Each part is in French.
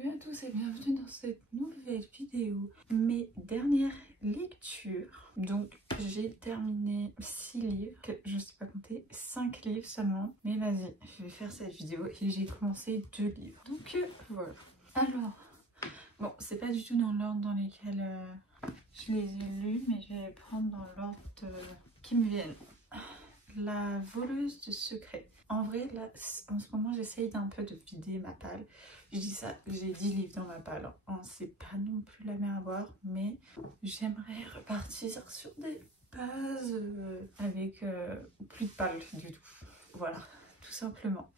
Salut à tous et bienvenue dans cette nouvelle vidéo. Mes dernières lectures. Donc j'ai terminé 6 livres, je sais pas compter, 5 livres seulement. Mais vas-y, je vais faire cette vidéo et j'ai commencé 2 livres. Donc voilà. Alors, bon, c'est pas du tout dans l'ordre dans lequel je les ai lus, mais je vais les prendre dans l'ordre qui me viennent. La voleuse de secrets. En vrai, là, en ce moment, j'essaye d'un peu de vider ma palle. Je dis ça, j'ai 10 livres dans ma palle. Hein. C'est pas non plus la mer à boire, mais j'aimerais repartir sur des bases avec plus de palle du tout. Voilà, tout simplement.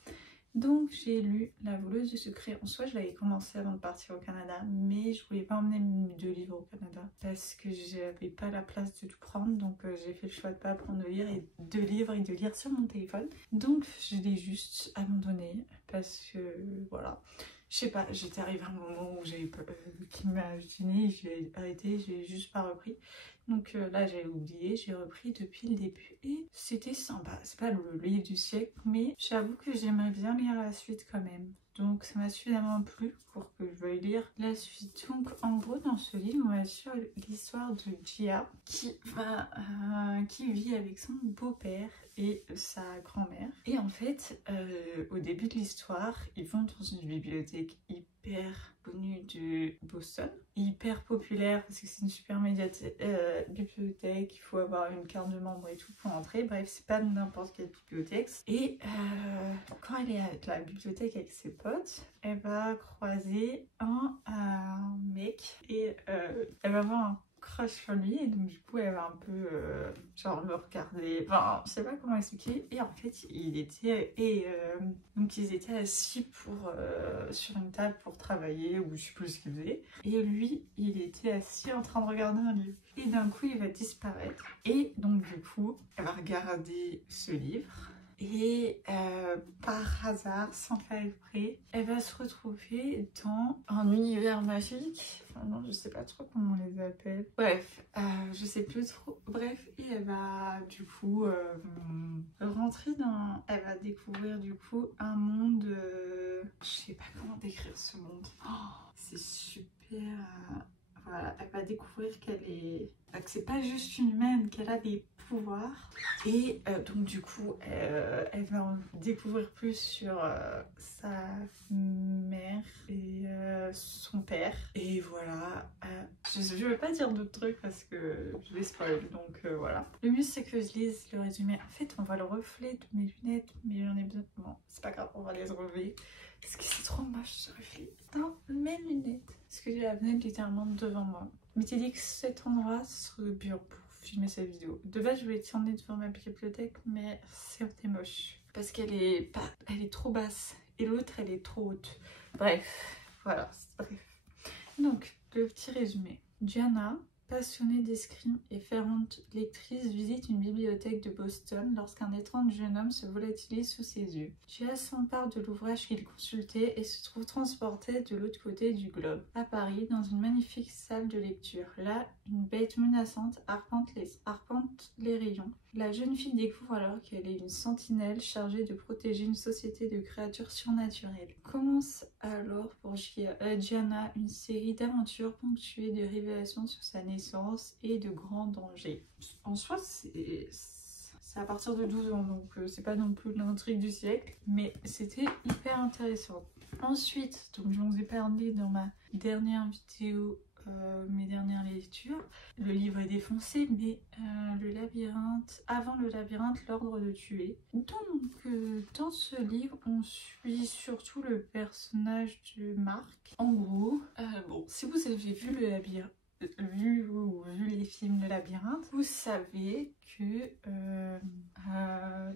Donc j'ai lu La voleuse du secret. En soi je l'avais commencé avant de partir au Canada, mais je voulais pas emmener mes 2 livres au Canada parce que j'avais pas la place de tout prendre, donc j'ai fait le choix de pas prendre 2 livres et 2 livres et de lire sur mon téléphone. Donc je l'ai juste abandonné parce que voilà, je sais pas, j'étais arrivée à un moment où j'avais qui m'a gênée, je l'ai arrêté, j'ai juste pas repris. Donc là j'ai oublié, j'ai repris depuis le début et c'était sympa. C'est pas le livre du siècle, mais j'avoue que j'aimerais bien lire la suite quand même. Donc ça m'a suffisamment plu pour que je veuille lire la suite. Donc en gros dans ce livre on va suivre l'histoire de Gia qui vit avec son beau-père et sa grand-mère. Et en fait au début de l'histoire ils vont dans une bibliothèque hyper connue de Boston, hyper populaire parce que c'est une super bibliothèque, il faut avoir une carte de membre et tout pour entrer, bref c'est pas n'importe quelle bibliothèque. Et quand elle est à la bibliothèque avec ses potes, elle va croiser un mec et elle va avoir un crush sur lui et donc du coup elle va un peu genre le regarder, enfin je sais pas comment expliquer. Et en fait donc ils étaient assis sur une table pour travailler ou je sais plus ce qu'ils faisaient, et lui il était assis en train de regarder un livre et d'un coup il va disparaître et donc du coup elle va regarder ce livre. Et par hasard, sans faire exprès, elle va se retrouver dans un univers magique. Enfin non, je sais pas trop comment on les appelle. Bref, je sais plus trop. Bref, et elle va du coup rentrer dans... Elle va découvrir du coup un monde... Je sais pas comment décrire ce monde. Oh, c'est super... Voilà, elle va découvrir que c'est pas juste une humaine, qu'elle a des pouvoirs. Et donc du coup, elle va en découvrir plus sur sa mère et son père. Et voilà, je vais pas dire d'autres trucs parce que je les spoil, donc voilà. Le mieux c'est que je lise le résumé. En fait, on voit le reflet de mes lunettes, mais j'en ai besoin... Bon, c'est pas grave, on va les relever. Parce que c'est trop moche ce reflet dans mes lunettes. Parce que j'ai la fenêtre littéralement devant moi. Mais t'es dit que cet endroit serait bien pour filmer cette vidéo. De base, je voulais tourner devant ma bibliothèque, mais c'était moche. Parce qu'elle est trop basse. Et l'autre, elle est trop haute. Bref, voilà, bref. Donc, le petit résumé. Gianna, passionnée d'escrime et fervente lectrice, visite une bibliothèque de Boston lorsqu'un étrange jeune homme se volatilise sous ses yeux. Gia s'empare de l'ouvrage qu'il consultait et se trouve transportée de l'autre côté du globe, à Paris, dans une magnifique salle de lecture. Là, une bête menaçante arpente les rayons. La jeune fille découvre alors qu'elle est une sentinelle chargée de protéger une société de créatures surnaturelles. Commence alors pour Gianna une série d'aventures ponctuées de révélations sur sa naissance et de grands dangers. En soi, c'est à partir de 12 ans, donc c'est pas non plus l'intrigue du siècle, mais c'était hyper intéressant. Ensuite, donc je vous ai parlé dans ma dernière vidéo mes dernières lectures. Le livre est défoncé, mais le labyrinthe, avant le labyrinthe, l'ordre de tuer. Donc dans ce livre, on suit surtout le personnage de Marc. En gros, bon, si vous avez vu le labyrinthe, vu les films de labyrinthe, vous savez que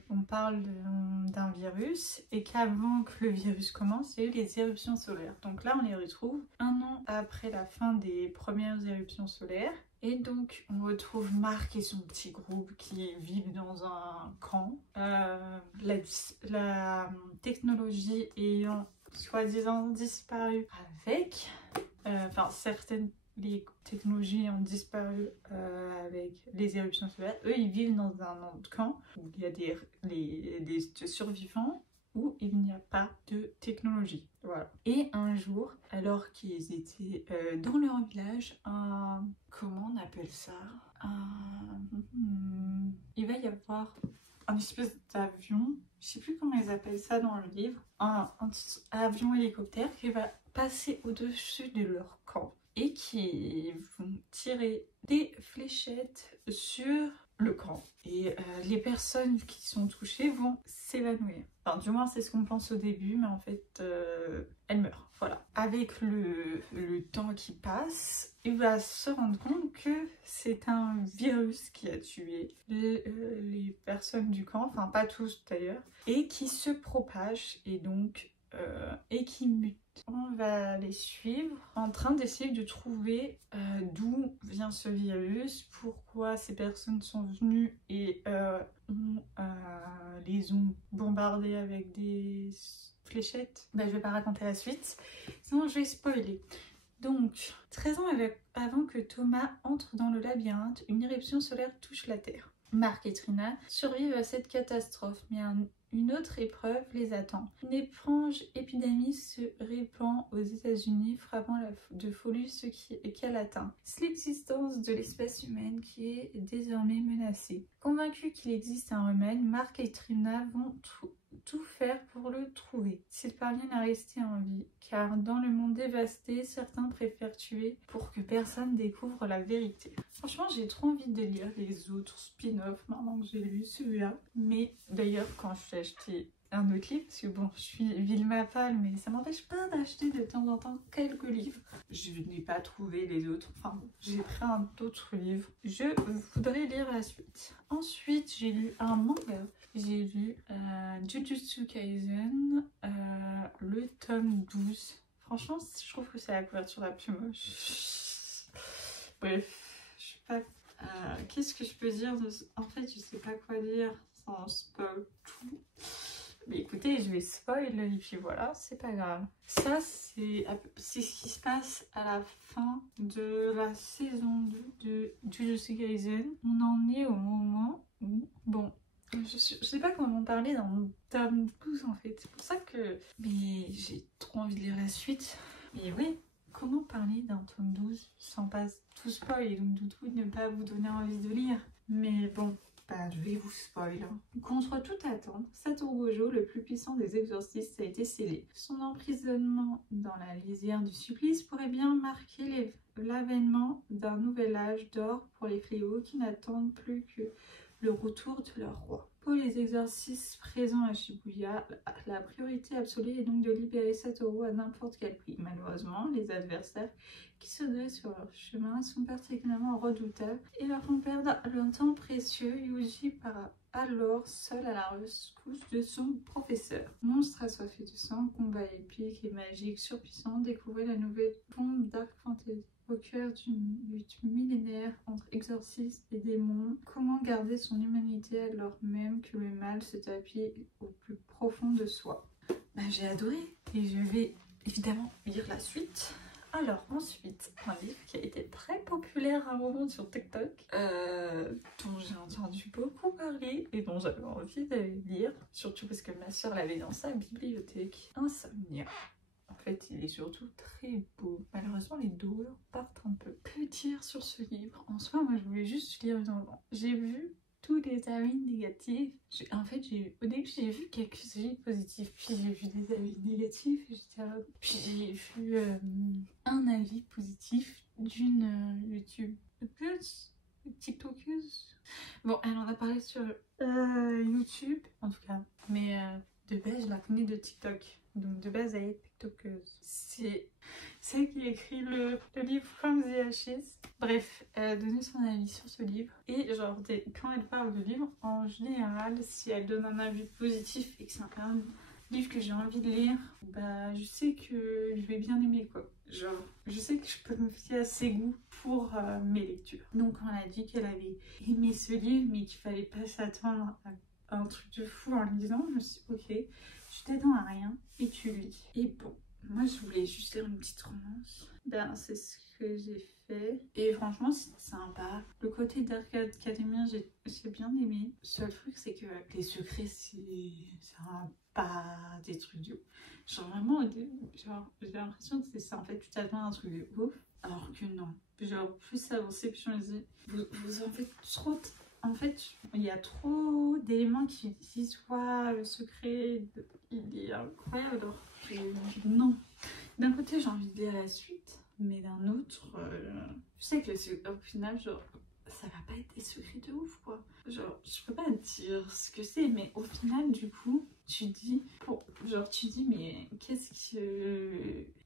on parle d'un virus et qu'avant que le virus commence, il y a eu les éruptions solaires. Donc là, on les retrouve 1 an après la fin des premières éruptions solaires. Et donc, on retrouve Marc et son petit groupe qui vivent dans un camp. La technologie ayant soi-disant disparu avec... certaines technologies ont disparu avec les éruptions solaires. Eux, ils vivent dans un autre camp où il y a des survivants où il n'y a pas de technologie. Voilà. Et un jour, alors qu'ils étaient dans leur village, comment on appelle ça, il va y avoir un espèce d'avion, je sais plus comment ils appellent ça dans le livre, un avion hélicoptère qui va passer au-dessus de leur camp et qui vont tirer des fléchettes sur le camp. Et les personnes qui sont touchées vont s'évanouir. Enfin, du moins, c'est ce qu'on pense au début, mais en fait, elles meurent. Voilà. Avec le temps qui passe, il va se rendre compte que c'est un virus qui a tué les personnes du camp, enfin pas tous d'ailleurs, et qui se propage et donc et qui mute. On va les suivre en train d'essayer de trouver d'où vient ce virus, pourquoi ces personnes sont venues et les ont bombardées avec des fléchettes. Je vais pas raconter la suite, sinon je vais spoiler. Donc, 13 ans avant que Thomas entre dans le labyrinthe, une éruption solaire touche la Terre. Mark et Trina survivent à cette catastrophe, mais une autre épreuve les attend. Une étrange épidémie se répand aux États-Unis, frappant de folie ceux qu'elle atteint. C'est l'existence de l'espèce humaine qui est désormais menacée. Convaincus qu'il existe un remède, Mark et Trina vont tout faire pour le trouver, s'ils parviennent à rester en vie, car dans le monde dévasté, certains préfèrent tuer pour que personne découvre la vérité. Franchement, j'ai trop envie de lire les autres spin-offs maintenant que j'ai lu celui-là. Mais d'ailleurs, quand j'ai acheté un autre livre, parce que bon, je suis Vilma Pâle, mais ça m'empêche pas d'acheter de temps en temps quelques livres. Je n'ai pas trouvé les autres, enfin bon, j'ai pris un autre livre. Je voudrais lire la suite. Ensuite, j'ai lu un manga. J'ai lu Jujutsu Kaisen, le tome 12. Franchement, je trouve que c'est la couverture la plus moche. Bref, je sais pas. Qu'est-ce que je peux dire de... En fait, je sais pas quoi dire sans spoil tout. Mais écoutez, je vais spoil et puis voilà, c'est pas grave. Ça, c'est ce qui se passe à la fin de la saison 2 de Jujutsu Kaisen. On en est au moment où... Bon, je sais pas comment en parler dans le tome 12 en fait. C'est pour ça que... Mais j'ai trop envie de lire la suite. Mais oui, comment parler d'un tome 12 sans pas tout spoil et donc du tout ne pas vous donner envie de lire. Mais bon... je vais vous spoiler. Contre toute attente, Satoru Gojo, le plus puissant des exorcistes, a été scellé. Son emprisonnement dans la lisière du supplice pourrait bien marquer l'avènement d'un nouvel âge d'or pour les fléaux qui n'attendent plus que le retour de leur roi. Pour les exorcistes présents à Shibuya, la priorité absolue est donc de libérer Satoru à n'importe quel prix. Malheureusement, les adversaires qui se dressent sur leur chemin sont particulièrement redoutables et leur font perdre un temps précieux. Yuji part alors seul à la rescousse de son professeur. Monstre assoiffé de sang, combat épique et magique surpuissant, découvrez la nouvelle bombe Dark Fantasy. Au cœur d'une lutte millénaire entre exorcistes et démons, comment garder son humanité alors même que le mal se tapit au plus profond de soi. J'ai adoré et je vais évidemment lire la suite. Alors ensuite, un livre qui a été très populaire à un moment sur TikTok, dont j'ai entendu beaucoup parler et dont j'avais envie de lire, surtout parce que ma soeur l'avait dans sa bibliothèque, Insomnia. En fait, il est surtout très beau. Malheureusement, les douleurs partent un peu. Que dire sur ce livre? En soi, moi, je voulais juste lire une enfant. J'ai vu tous les avis négatifs. Au début, j'ai vu quelques avis positifs. Puis j'ai vu des avis négatifs. Puis j'ai vu un avis positif d'une YouTubeuse, TikTokeuse. Bon, elle en a parlé sur YouTube, en tout cas. Mais de base, je la connais de TikTok. Donc de base, elle est TikTokeuse. C'est celle qui a écrit le livre From the Ashes. Bref, elle a donné son avis sur ce livre. Et genre, quand elle parle de livre, en général, si elle donne un avis positif et que c'est un livre que j'ai envie de lire, je sais que je vais bien aimer quoi. Genre, je sais que je peux me fier à ses goûts pour mes lectures. Donc on a dit qu'elle avait aimé ce livre, mais qu'il fallait pas s'attendre à un truc de fou en le lisant. Je me suis dit, ok, tu t'attends à rien et tu lis. Et bon, moi je voulais juste faire une petite romance. Ben c'est ce que j'ai fait. Et franchement c'est sympa. Le côté Dark Academia j'ai bien aimé. Le seul truc c'est que les secrets c'est pas des trucs de ouf. Genre vraiment genre j'ai l'impression que c'est ça en fait, tu t'attends à un truc de ouf. Alors que non. Genre plus ça avançait, plus je me dis vous en faites trop. En fait, il y a trop d'éléments qui disent ouais, le secret, il est incroyable. Alors que non. D'un côté, j'ai envie de lire la suite, mais d'un autre, je sais que au final, genre, ça va pas être des secrets de ouf, quoi. Genre, je peux pas dire ce que c'est, mais au final, du coup, tu dis, mais qu'est-ce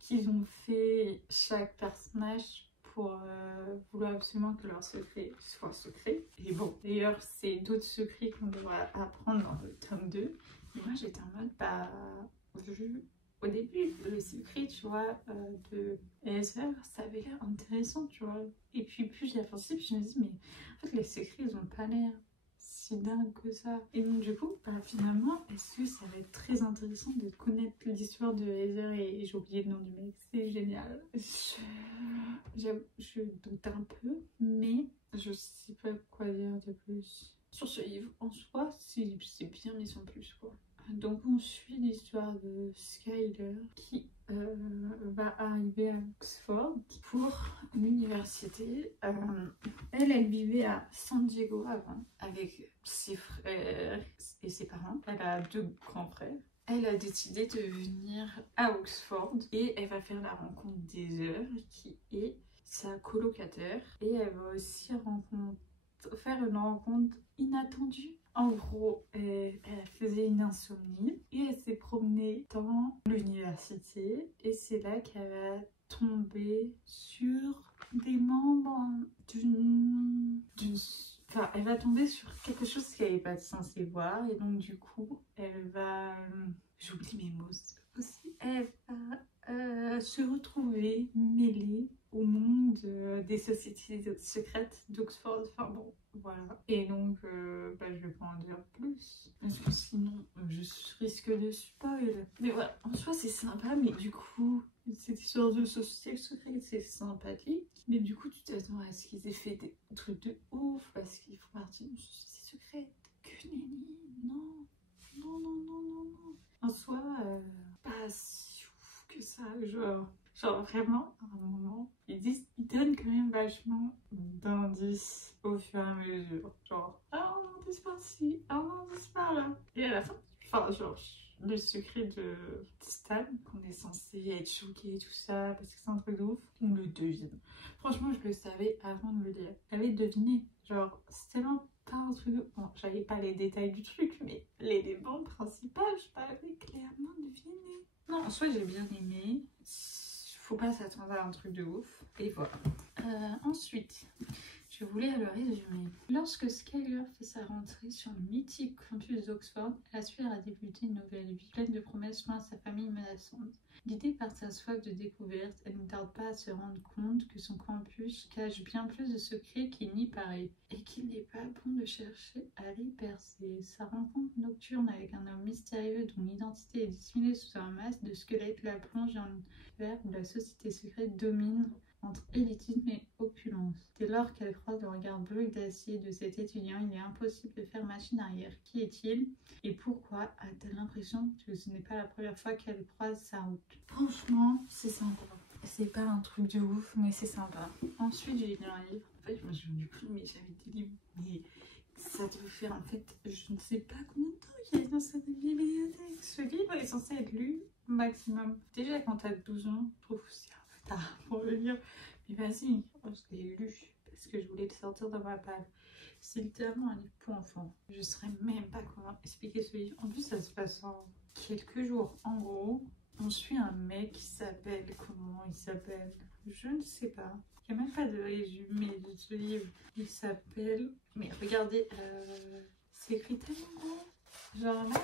qu'ils ont fait chaque personnage pour vouloir absolument que leur secret soit secret. Et bon, d'ailleurs, c'est d'autres secrets qu'on devra apprendre dans le tome 2. Et moi, j'étais en mode, bah, vu au début, le secret, tu vois, de Heather, ça avait l'air intéressant, tu vois. Et puis, plus j'y ai pensé, puis je me dis, mais en fait, les secrets, ils ont pas l'air si dingue que ça. Et donc, du coup, bah, finalement, est-ce que ça va être très intéressant de connaître l'histoire de Heather et j'ai oublié le nom du mec, c'est génial. Je doute un peu, mais je sais pas quoi dire de plus. Sur ce livre, en soi, c'est bien, mais sans plus, quoi. Donc on suit l'histoire de Skyler qui va arriver à Oxford pour l'université. Elle vivait à San Diego avant avec ses frères et ses parents. Elle a 2 grands frères. Elle a décidé de venir à Oxford et elle va faire la rencontre d'Heather qui est sa colocataire et elle va aussi faire une rencontre inattendue. En gros, elle faisait une insomnie et elle s'est promenée dans l'université et c'est là qu'elle va tomber sur des membres Enfin, elle va tomber sur quelque chose qu'elle n'est pas censée voir et donc du coup, elle va... J'oublie mes mots aussi. Elle va se retrouver mêlée au monde des sociétés secrètes d'Oxford. Enfin bon, voilà. Et donc, bah, je vais pas en dire plus. Parce que sinon, je risque de spoil. Mais voilà, en soi, c'est sympa. Mais du coup, cette histoire de société secrète, c'est sympathique. Mais du coup, tu t'attends à ce qu'ils aient fait des trucs de ouf. Parce qu'ils font partie d'une société secrète. Que nenni, non. Non, non, non, non, non. En soi, pas si ouf que ça, genre vraiment, à un moment, ils donnent quand même vachement d'indices au fur et à mesure. Genre, ah, un indice par-ci, un indice par-là. Et à la fin, enfin, genre, le secret de Stan, qu'on est censé être choqué et tout ça, parce que c'est un truc de ouf, on le devine. Franchement, je le savais avant de le lire. J'avais deviné. Genre, c'est tellement pas un truc de... Bon, j'avais pas les détails du truc, mais l'élément principal, je l'avais clairement deviné. Non, en soi, j'ai bien aimé. Faut pas s'attendre à un truc de ouf. Et voilà. Ensuite, je voulais le résumer. Lorsque Skyler fait sa rentrée sur le mythique campus d'Oxford, elle aspire à débuter une nouvelle vie, pleine de promesses loin à sa famille menaçante. Guidée par sa soif de découverte, elle ne tarde pas à se rendre compte que son campus cache bien plus de secrets qu'il n'y paraît, et qu'il n'est pas bon de chercher à les percer. Sa rencontre nocturne avec un homme mystérieux dont l'identité est dissimulée sous un masque de squelette la plonge dans l'univers où la société secrète domine entre élitisme et opulence. Dès lors qu'elle croise le regard bleu d'acier de cet étudiant, il est impossible de faire machine arrière. Qui est-il et pourquoi a-t-elle l'impression que ce n'est pas la première fois qu'elle croise sa route? Franchement, c'est sympa. C'est pas un truc de ouf, mais c'est sympa. Ensuite, j'ai lu un livre. En fait, moi, je n'ai plus, mais j'avais des livres. Mais ça devait faire, en fait, je ne sais pas combien de temps il y a dans cette bibliothèque. Ce livre est censé être lu maximum. Déjà, quand t'as 12 ans, je trouve que c'est un peu tard pour le lire. Mais vas-y, je l'ai lu parce que je voulais le sortir dans ma palle. C'est littéralement un livre pour enfants. Je ne saurais même pas comment expliquer ce livre. En plus, ça se passe en quelques jours. En gros, on suit un mec qui s'appelle... Comment il s'appelle? Je ne sais pas. Il n'y a même pas de résumé de ce livre. Il s'appelle... Mais regardez, c'est écrit tellement gros. Genre là,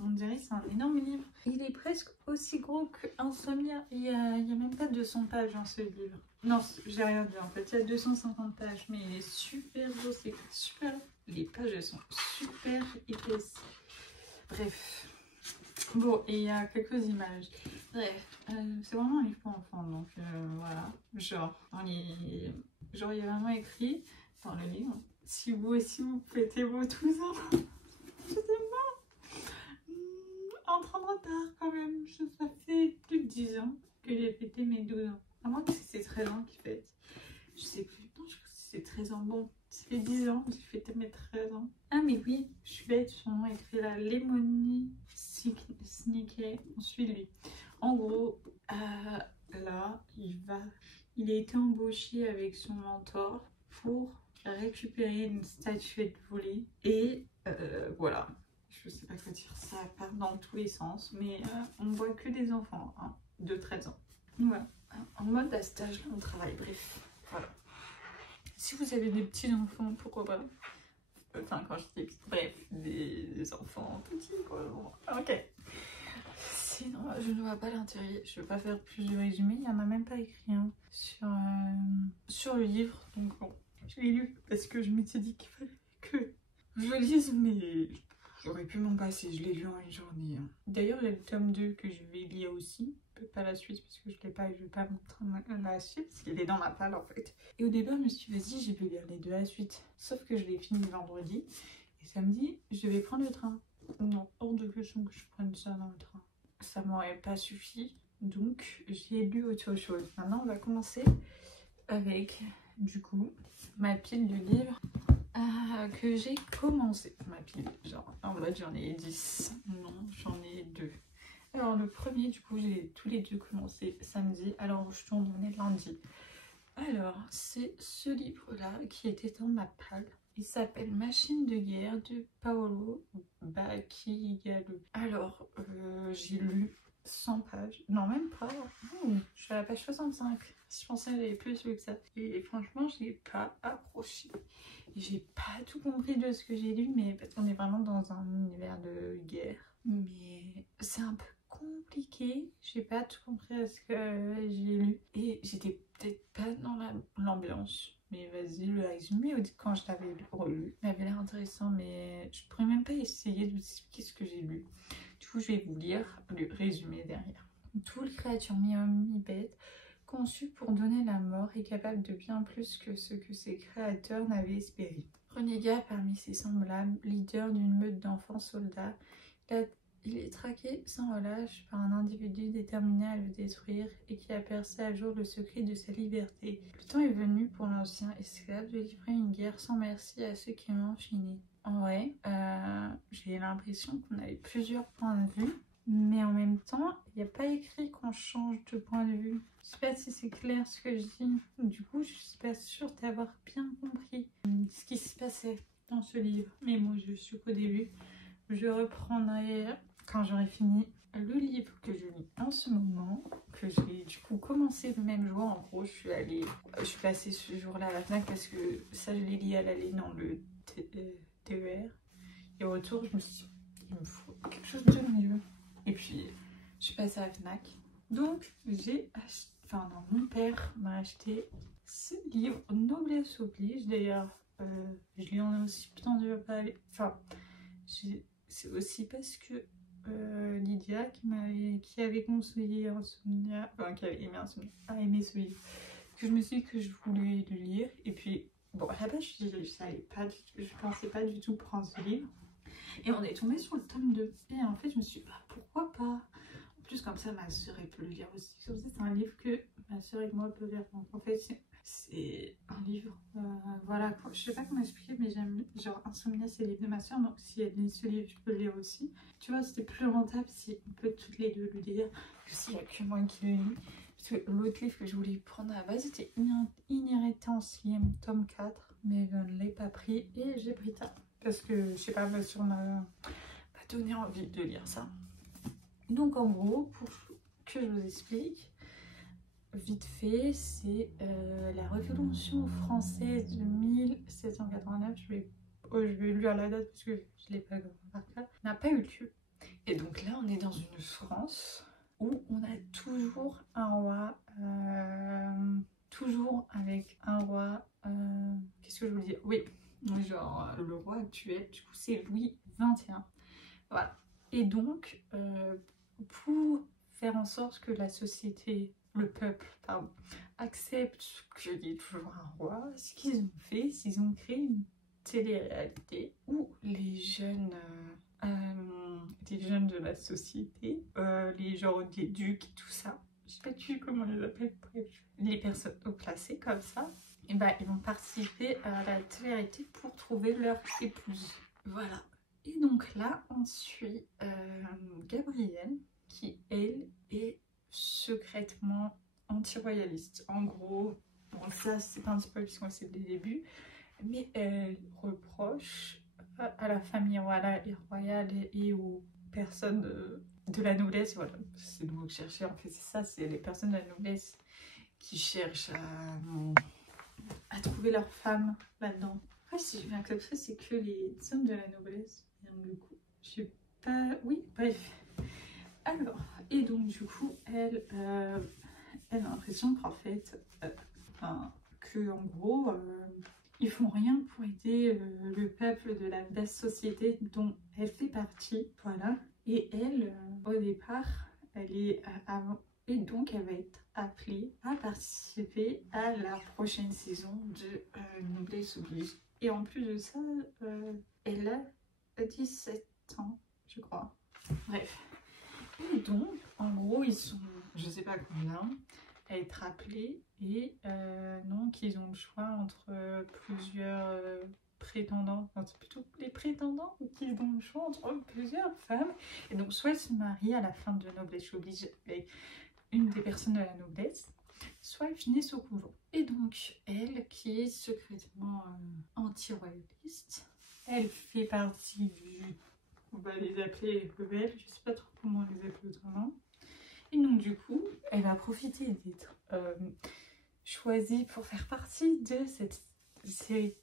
on dirait que c'est un énorme livre. Il est presque aussi gros qu'Insomnia. Il y a même pas 200 pages dans ce livre. Non, j'ai rien dit en fait. Il y a 250 pages, mais il est super beau. C'est super. Les pages, elles sont super épaisses. Bref. Bon, et il y a quelques images. Bref, c'est vraiment un livre pour enfants, donc voilà. Genre, genre, il y a vraiment écrit dans le livre, si vous aussi vous fêtez vos 12 ans, je sais pas, en train de retard quand même. Ça fait plus de 10 ans que j'ai fêté mes 12 ans. À moins que c'est 13 ans qui fête. Je sais plus, non, je crois que c'est 13 ans. Bon, ça fait 10 ans que j'ai fêté mes 13 ans. Ah mais oui, je suis bête, son nom est écrit là, Lemony Snicket, on suit lui. En gros, là, il a été embauché avec son mentor pour récupérer une statuette volée. Et voilà, je sais pas quoi dire, ça part dans tous les sens, mais on voit que des enfants hein, de 13 ans. Voilà, en mode à cet âge-là, on travaille, bref, voilà. Si vous avez des petits enfants, pourquoi pas. Enfin, quand je dis petits, bref, des enfants petits, quoi. Bon, ok. Sinon, je ne vois pas l'intérêt. Je ne vais pas faire plus de résumé. Il n'y en a même pas écrit hein, sur le livre. Donc bon, je l'ai lu parce que je m'étais dit qu'il fallait que je lise, mais j'aurais pu m'en passer. Je l'ai lu en une journée. Hein. D'ailleurs, il y a le tome 2 que je vais lire aussi. Pas la suite parce que je l'ai pas et je vais pas montrer la suite parce qu'il est dans ma palle en fait. Et au début, je me suis dit, vas-y, je vais lire les deux à la suite. Sauf que je l'ai fini vendredi et samedi, je vais prendre le train. Non, hors de question que je prenne ça dans le train. Ça m'aurait pas suffi, donc j'ai lu autre chose. Maintenant, on va commencer avec, du coup, ma pile de livres que j'ai commencé. Ma pile, genre, en mode j'en ai 10. Non, j'en ai 2. Alors, le premier, du coup, j'ai tous les deux commencé samedi. Alors, je tourne, on est lundi. Alors, c'est ce livre-là qui était dans ma palle. Il s'appelle Machine de guerre de Paolo Bacchigallo. Alors, j'ai lu 100 pages. Non, même pas. Je suis à la page 65. Je pensais que j'avais plus lu que ça. Et franchement, je n'ai pas accroché. J'ai pas tout compris de ce que j'ai lu, mais parce qu'on est vraiment dans un univers de guerre. Mais c'est un peu compliqué. J'ai pas tout compris à ce que j'ai lu. Et j'étais peut-être pas dans l'ambiance. Mais vas-y, le résumé, quand je l'avais relu, il avait l'air intéressant, mais je pourrais même pas essayer de vous expliquer ce que j'ai lu. Du coup, je vais vous lire le résumé derrière. Toute créature mi-homme, mi-bête, conçue pour donner la mort, est capable de bien plus que ce que ses créateurs n'avaient espéré. Renégat parmi ses semblables, leader d'une meute d'enfants soldats, il est traqué sans relâche par un individu déterminé à le détruire et qui a percé à jour le secret de sa liberté. Le temps est venu pour l'ancien esclave de livrer une guerre sans merci à ceux qui l'ont fini. En vrai, j'ai l'impression qu'on avait plusieurs points de vue, mais en même temps, il n'y a pas écrit qu'on change de point de vue. Je sais pas si c'est clair ce que je dis. Du coup, je suis pas sûre d'avoir bien compris ce qui se passait dans ce livre. Mais moi, je suis qu'au début. Je reprendrai quand j'aurai fini le livre que je lis en ce moment, que j'ai du coup commencé le même jour. En gros, je suis passée ce jour-là à la FNAC parce que ça, je l'ai lu à l'aller dans le TER. Et au retour, je me suis dit, il me faut quelque chose de mieux. Et puis, je suis passée à la FNAC. Donc, j'ai acheté, enfin non, mon père m'a acheté ce livre, Noblesse oblige. D'ailleurs, je lui en ai aussi entendu parler. Enfin, c'est aussi parce que Lydia qui avait conseillé Insomnia, enfin qui avait aimé Insomnia, a aimé ce livre, que je me suis dit que je voulais le lire. Et puis bon, à la base je pensais pas du tout prendre ce livre, et on est tombé sur le tome 2 et en fait je me suis dit bah, pourquoi pas. En plus comme ça ma soeur elle peut le lire aussi, comme ça c'est un livre que ma soeur et moi peut lire. Donc en fait c'est un livre, voilà, je sais pas comment expliquer, mais j'aime, genre Insomnia c'est le livre de ma soeur, donc si elle lit ce livre je peux le lire aussi. Tu vois, c'était plus rentable si on peut toutes les deux le lire que s'il n'y a que moi qui le lis. Parce que l'autre livre que je voulais prendre à la base c'était Inheritance tome 4, mais je ne l'ai pas pris et j'ai pris ça parce que je sais pas, ma soeur m'a donné envie de lire ça. Donc en gros, pour que je vous explique vite fait, c'est la Révolution française de 1789. Je vais lire la date parce que je ne l'ai pas par cœur. N'a pas eu lieu. Et donc là, on est dans une France où on a toujours un roi, toujours avec un roi. Qu'est-ce que je voulais dire? Oui, genre le roi actuel, du coup, c'est Louis XXI. Voilà. Et donc, pour faire en sorte que la société, le peuple, pardon, accepte qu'il y ait toujours un roi, ce qu'ils ont fait, c'est qu'ils ont créé une télé-réalité où les jeunes de la société, les gens des ducs et tout ça, je sais pas du tout comment on les appelle, bref, les personnes haut placées comme ça, et bah, ils vont participer à la télé-réalité pour trouver leur épouse. Voilà. Et donc là, on suit Gabrielle, qui, elle, est secrètement anti-royaliste. En gros, bon, ça, c'est pas un spoil puisqu'on le sait dès le début, mais elle reproche à la famille royale et aux personnes de la noblesse, voilà, c'est le mot que je cherchais, en fait, c'est ça, c'est les personnes de la noblesse qui cherchent à trouver leur femme là-dedans. Après, si je viens comme ça, c'est que les hommes de la noblesse. Et donc, du coup, je sais pas. Oui, bref. Alors, et donc, du coup, elle a l'impression qu'en fait, en gros, ils font rien pour aider le peuple de la basse société dont elle fait partie. Voilà. Et elle, au départ, elle est avant. Et donc, elle va être appelée à participer à la prochaine saison de Noblesse Oblige. Et en plus de ça, elle a 17 ans, je crois. Bref. Et donc, en gros, ils sont, je sais pas combien, à être appelés. Et donc, ils ont le choix entre plusieurs prétendants. Enfin, c'est plutôt les prétendants qui ont le choix entre plusieurs femmes. Et donc, soit elles se marient à la fin de Noblesse Oblige avec une des personnes de la noblesse, soit elles finissent au couvent. Et donc, elle, qui est secrètement anti-royaliste, elle fait partie du... On va les appeler les rebelles, je sais pas trop comment les appeler autrement. Et donc, du coup, elle va profiter d'être choisie pour faire partie de cette série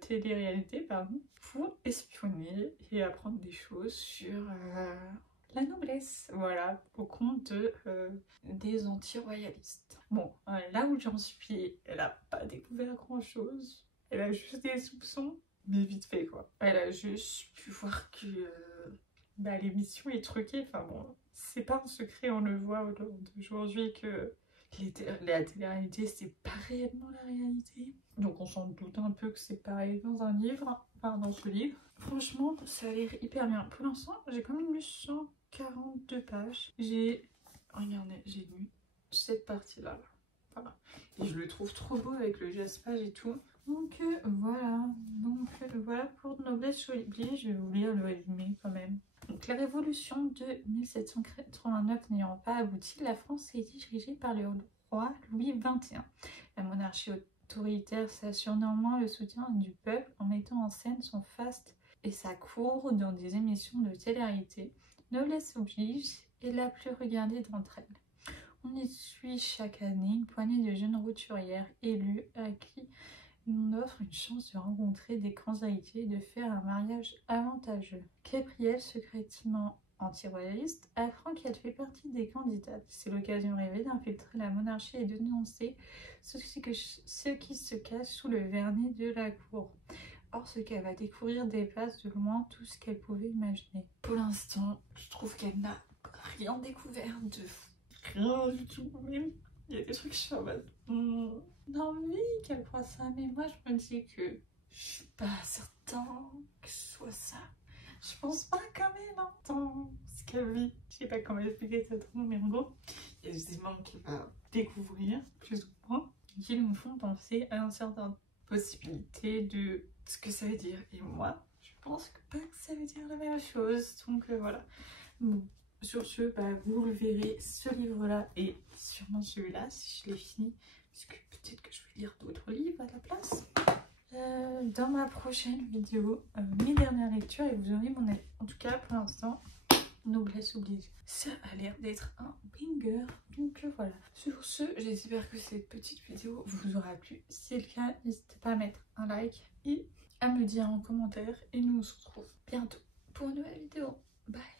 télé-réalité, pardon, pour espionner et apprendre des choses sur... la noblesse, voilà, au compte des anti-royalistes. Bon, là où j'en suis, elle n'a pas découvert grand-chose. Elle a juste des soupçons, mais vite fait, quoi. Elle a juste pu voir que l'émission est truquée. Enfin bon, c'est pas un secret, on le voit aujourd'hui que la télé-réalité, c'est pas réellement la réalité. Donc on s'en doute un peu que c'est pareil dans un livre, enfin dans ce livre. Franchement, ça a l'air hyper bien. Pour l'instant, j'ai quand même lu 142 pages. Regardez, j'ai lu cette partie-là. Là. Voilà. Et je le trouve trop beau avec le jaspage et tout. Donc voilà. Donc voilà pour Noblesse Oblige. Je vais vous lire le résumé quand même. Donc la révolution de 1789 n'ayant pas abouti, la France est dirigée par le roi Louis XXI. La monarchie autoritaire s'assure néanmoins le soutien du peuple en mettant en scène son faste et sa cour dans des émissions de télé-réalité. Noblesse Oblige est la plus regardée d'entre elles. On y suit chaque année une poignée de jeunes roturières élues à qui on offre une chance de rencontrer des grands héritiers et de faire un mariage avantageux. Gabrielle, secrètement anti-royaliste, apprend qu'elle fait partie des candidates. C'est l'occasion rêvée d'infiltrer la monarchie et de dénoncer ce qui se cache sous le vernis de la cour. Or, ce qu'elle va découvrir dépasse de loin tout ce qu'elle pouvait imaginer. Pour l'instant, je trouve qu'elle n'a rien découvert de fou. Rien du tout, même. Il y a des trucs sur ma... Non, oui, qu'elle croit ça, mais moi, je me dis que je suis pas certain que ce soit ça. Je pense pas quand même dans ce qu'elle vit. Je sais pas comment expliquer ça trop, mais en gros, il y a des éléments qu'elle va découvrir, plus ou moins, qui nous font penser à une certaine possibilité de ce que ça veut dire. Et moi, je pense que pas que ça veut dire la même chose. Donc voilà. Bon, sur ce, vous le verrez, ce livre-là et sûrement celui-là, si je l'ai fini. Parce que peut-être que je vais lire d'autres livres à la place. Dans ma prochaine vidéo, mes dernières lectures, et vous aurez mon avis. En tout cas, pour l'instant, Noblesse Oblige. Ça a l'air d'être un banger. Donc voilà. Sur ce, j'espère que cette petite vidéo vous aura plu. Si c'est le cas, n'hésitez pas à mettre un like et à me dire en commentaire. Et nous on se retrouve bientôt pour une nouvelle vidéo. Bye.